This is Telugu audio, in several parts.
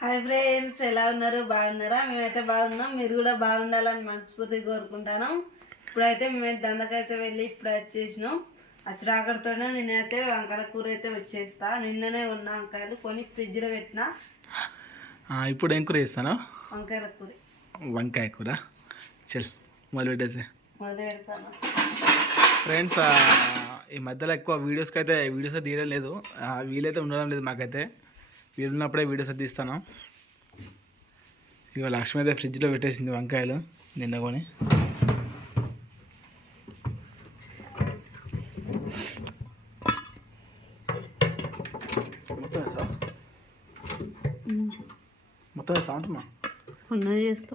హాయ్ ఫ్రెండ్స్ ఎలా ఉన్నారు? బాగున్నారా? మేమైతే బాగున్నాం. మీరు కూడా బాగుండాలని మనస్ఫూర్తిగా కోరుకుంటాను. ఇప్పుడైతే మేమైతే దండకైతే వెళ్ళి ఇప్పుడు వచ్చేసినాం. అచ్చరాకడితోనే నేనైతే వంకాయల కూర అయితే వచ్చేస్తా. నిన్ననే ఉన్న వంకాయలు కొని ఫ్రిడ్జ్లో పెట్టిన. ఇప్పుడు ఏం కూర చేస్తాను? వంకాయల కూర. వంకాయ కూర. చల్ మొదలు పెట్టేసి. మొదలు పెడతాను. ఫ్రెండ్స్ ఈ మధ్యలో ఎక్కువ వీడియోస్కి అయితే వీడియోస్ తీయడం లేదు. వీలైతే ఉండడం లేదు మాకైతే. వీలు ఉన్నప్పుడే వీడియోస్ అయితే తీస్తాను ఇక లక్ష్మి అయితే ఫ్రిడ్జ్లో పెట్టేసింది వంకాయలు నిన్న కొని మొత్తం వేస్తా మొత్తం వేస్తా అంటున్నా? ఉన్నది చేస్తా.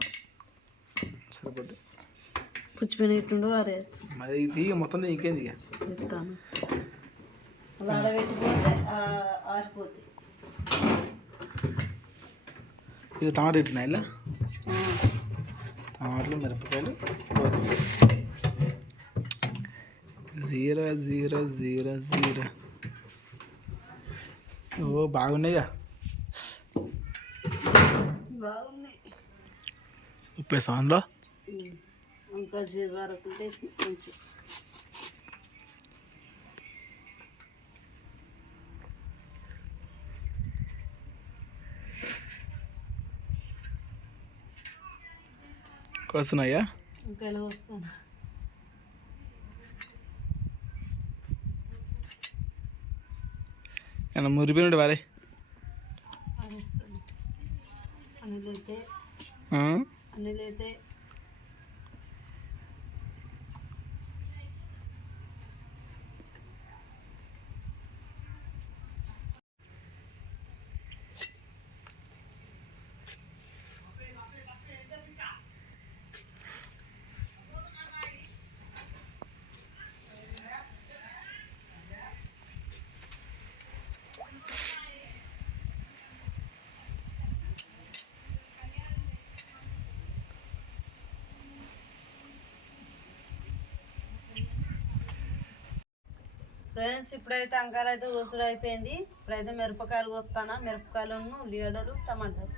సరిపోద్ది. పుచ్చిపోయినట్టుండు వారేయచ్చు మరి ఇది మొత్తం ఇంకేంది ఇక? చెప్తాను అలా ఆడబెట్టుకుంటే ఆరిపోతాయి ఇది టమాటా ఇట్టినా ఇలా. టమాటాలు మిరపకాయలు. Zero zero zero zero. ఓ బాగున్నాయిగా? బాగున్నాయి. ఉప్పు వేస్తాం అందులో ఇంకా జీరో వస్తున్నాయా? ఇంకా ఎలా వస్తాను. ఏమన్నా మురిపోయినాడు వారే. అన్నీలైతే ఆ? అన్నీలైతే ఫ్రెండ్స్ ఇప్పుడైతే అంకాలు అయితే కోసుడు అయిపోయింది. ఇప్పుడైతే మిరపకాయలు కోస్తానా మిరపకాయలను ఉల్లిగడ్డలు టమాటాలు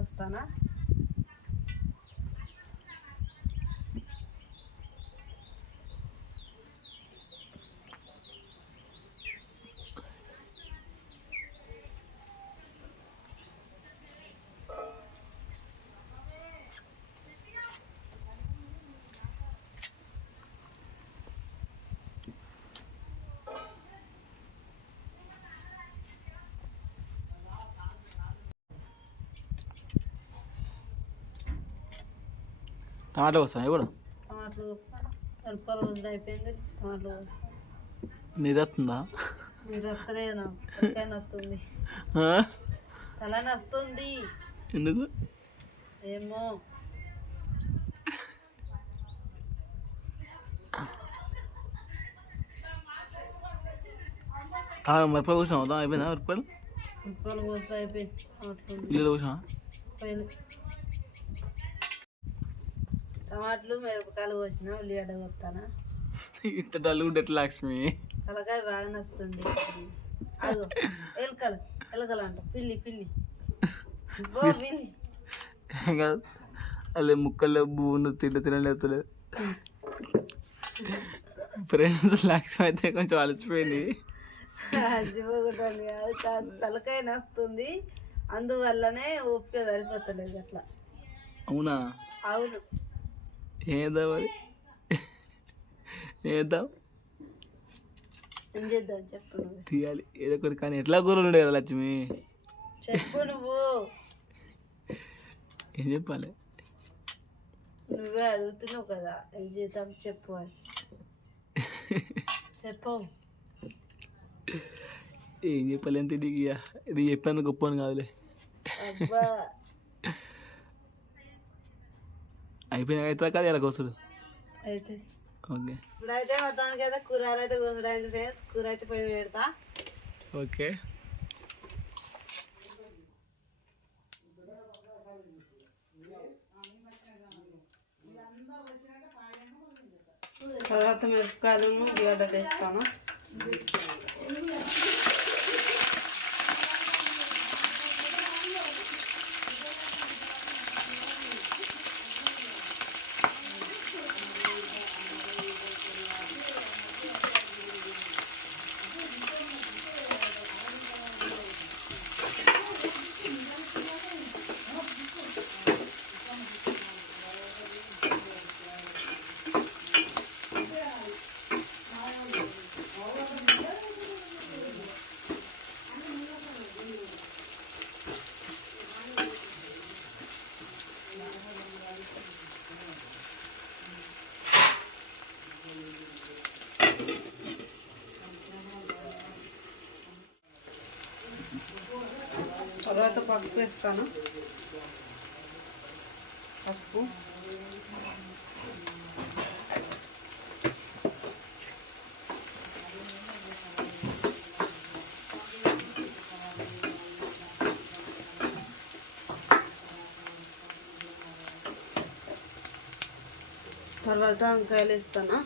వస్తానా టమాటా వస్తాయి కూడా టమాటాలు మిరపకాయలు కోసుడు అయిపోయింది. టమాటాలు నీరత్తుందా? తలకాయ నొస్తుంది తల నొస్తుంది. ఎందుకు? ఏమో. తా మిరపకాయలు కూర్చున్నావు అయిపోయిందా మిరపకాయలు? మిరపకాయలు కోసుడు అయిపోయింది. టమాటాలు ఇల్లు కూర్చున్నా టమాటాలు మిరపకాయలు కోసిన ఉల్లిగడ్డ కొత్తానా? ఇంత డల్ ఎట్లా లక్ష్మి? తలకాయ బాగా నస్తుంది. అగో ఎలుకలు ఎలుకలు అంట. పిల్లి పిల్లి. గో పిల్లి. కాదు. అదే ముక్కల్లో భూమి తిండి తినలేపుతలేదు ఫ్రెండ్స్ లక్ష్మి అయితే కొంచెం అలసిపోయింది. తలకాయ నస్తుంది. అందువల్లనే ఓపిక సరిపోతలేదు అట్లా. అవునా? అవును. ఏదా మరి? ఏద్దాం ఏం చేద్దాం చెప్పు నువ్వు. తీయాలి. ఏదో ఒకటి కానీ ఎట్లా కూరలు ఉండే కదా లక్ష్మి? చెప్పు నువ్వు. ఏం చెప్పాలి? నువ్వే అడుగుతున్నావు కదా ఏం చేద్దాం చెప్పు అని. చెప్పు. ఏం చెప్పాలి? ఎంత ఇది ఇక? ఇది చెప్పాను గొప్ప అని కాదులే. అబ్బా. అయిపోయినా అయితే కాదు ఇలా కోసడు అయితే ఓకే ఇప్పుడైతే మొత్తానికి అయితే కూరలు అయితే కోసడానికి ఫ్రెండ్స్ కూర అయితే పోయి పెడతా ఓకే తర్వాత మిరపకాయలను ఉల్లిగడ్డలు వేస్తాను తర్వాత పసుపు వేస్తాను. పసుపు. తర్వాత వంకాయలు వేస్తాను.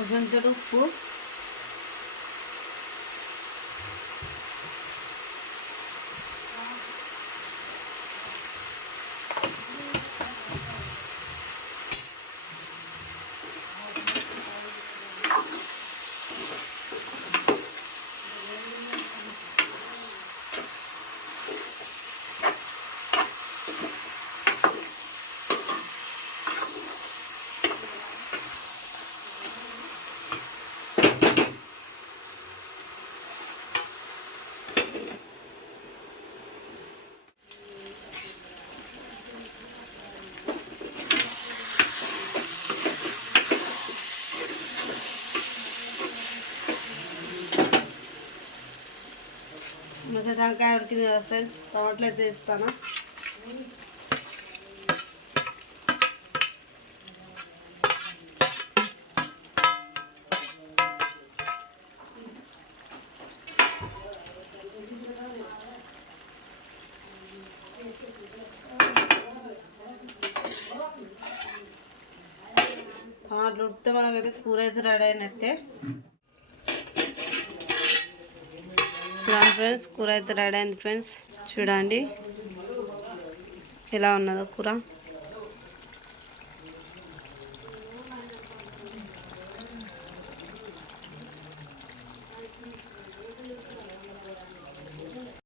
కొంచెం చెడు ఉప్పు ఇంకా వంకాయ ఉడికింది కదా ఫ్రెండ్స్ టమాటాలు అయితే వేస్తాను. టమాటాలు ఉడితే మనకైతే కూర అయితే రెడీ అయినట్టే. చూడండి ఫ్రెండ్స్. కూర అయితే రెడీ అయింది ఫ్రెండ్స్. చూడండి. ఎలా ఉన్నదో కూర.